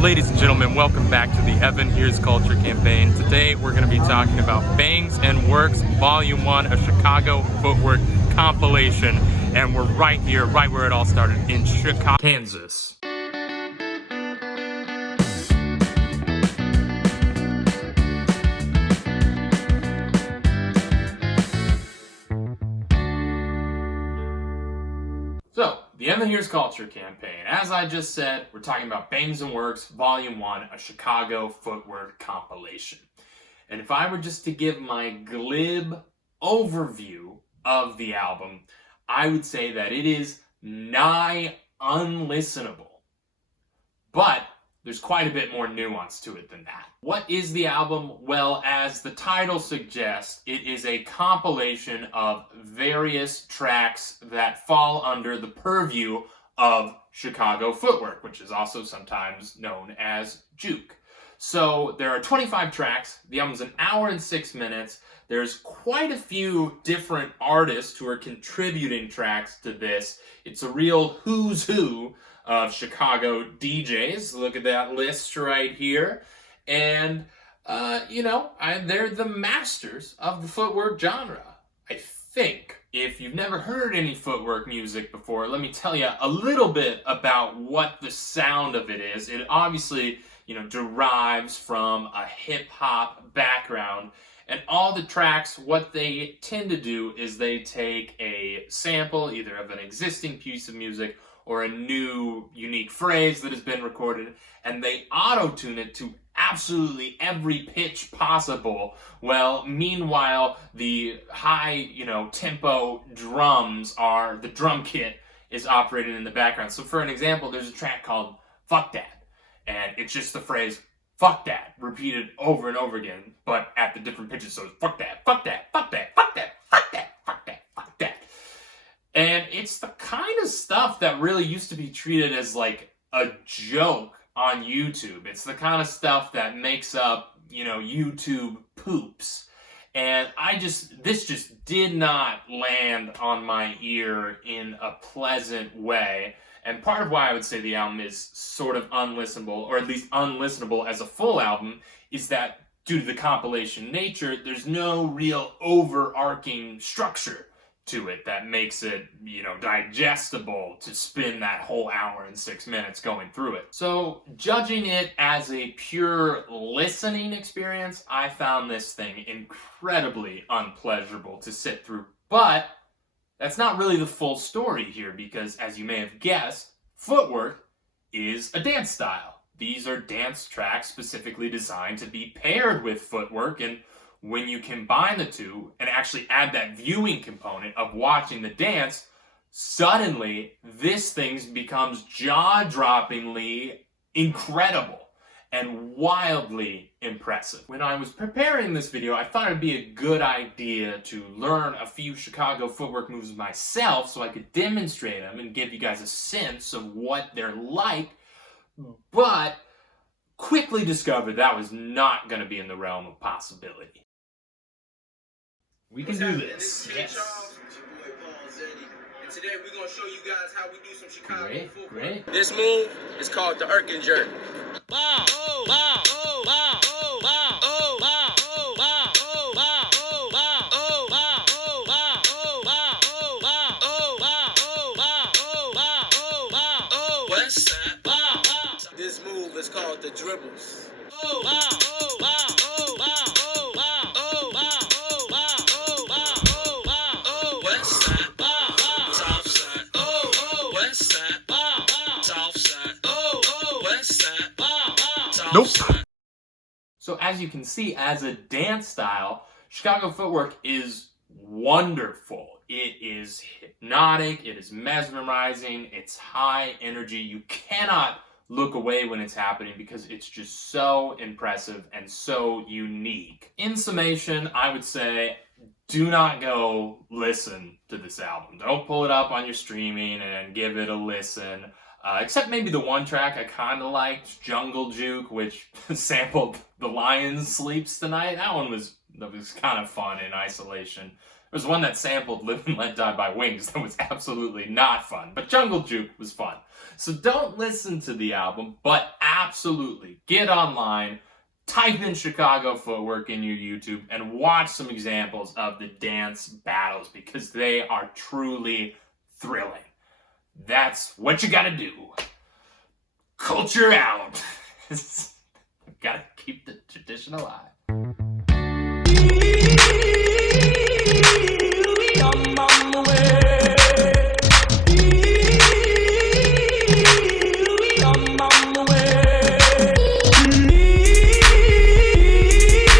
Ladies and gentlemen, welcome back to the Evan Here's Culture campaign. Today we're going to be talking about Bangs and Works Volume 1, a Chicago footwork compilation. And we're right here, right where it all started, in Chicago, Kansas. So, the Evan Here's Culture campaign. As I just said, we're talking about Bangs and Works Volume 1, a Chicago footwork compilation. And if I were just to give my glib overview of the album, I would say that it is nigh unlistenable. But there's quite a bit more nuance to it than that. What is the album? Well, as the title suggests, it is a compilation of various tracks that fall under the purview of Chicago footwork, which is also sometimes known as juke. So there are 25 tracks. The album's an hour and 6 minutes. There's quite a few different artists who are contributing tracks to this. It's a real who's who of Chicago DJs. Look at that list right here. And, they're the masters of the footwork genre, I think. If you've never heard any footwork music before, let me tell you a little bit about what the sound of it is. It obviously, derives from a hip-hop background. And all the tracks, what they tend to do is they take a sample, either of an existing piece of music or a new unique phrase that has been recorded, and they auto-tune it to absolutely every pitch possible. Well, meanwhile, the high, tempo drums the drum kit is operating in the background. So for an example, there's a track called Fuck That, and it's just the phrase, fuck that, repeated over and over again, but at the different pitches. So it's fuck that, fuck that, fuck that, fuck that, fuck that, fuck that, fuck that. And it's the kind of stuff that really used to be treated as like a joke on YouTube. It's the kind of stuff that makes up, YouTube poops. And this just did not land on my ear in a pleasant way. And part of why I would say the album is sort of unlistenable, or at least unlistenable as a full album, is that due to the compilation nature, there's no real overarching structure to it that makes it, digestible to spend that whole hour and 6 minutes going through it. So, judging it as a pure listening experience, I found this thing incredibly unpleasurable to sit through. But that's not really the full story here, because as you may have guessed, footwork is a dance style. These are dance tracks specifically designed to be paired with footwork, and when you combine the two and actually add that viewing component of watching the dance, suddenly this thing becomes jaw-droppingly incredible and wildly impressive. When I was preparing this video, I thought it'd be a good idea to learn a few Chicago footwork moves myself so I could demonstrate them and give you guys a sense of what they're like, but quickly discovered that was not going to be in the realm of possibility. We can do this. Yes. And today we're going to show you guys how we do some Chicago footwork. Great. This move is called the Erkin jerk. Wow, oh, wow, oh, wow, oh, wow, oh, wow, oh, wow, oh, wow, oh, wow, oh, wow, oh, wow, oh, wow, oh, wow, oh, wow, oh, wow, oh, wow, oh, wow, oh, what's that? Wow, wow. This move is called the dribbles. Oh, wow, oh, wow, oh, wow, oh, wow, oh, wow, oh, wow, oh, wow, oh, wow, oh, what's that? Wow, wow. South side. Oh, oh, west side. Wow, wow. South side. Oh, oh, west side. Wow, wow. South Nope. side. So as you can see, as a dance style, Chicago footwork is wonderful. It is hypnotic, it is mesmerizing, it's high energy. You cannot look away when it's happening because it's just so impressive and so unique. In summation, I would say, do not go listen to this album. Don't pull it up on your streaming and give it a listen. Except maybe the one track I kind of liked, Jungle Juke, which sampled The Lion Sleeps Tonight. That was kind of fun in isolation. There was one that sampled Live and Let Die by Wings that was absolutely not fun, but Jungle Juke was fun. So don't listen to the album, but absolutely get online, type in Chicago footwork in your YouTube, and watch some examples of the dance battles because they are truly thrilling. That's what you gotta do. Culture out. Gotta keep the tradition alive.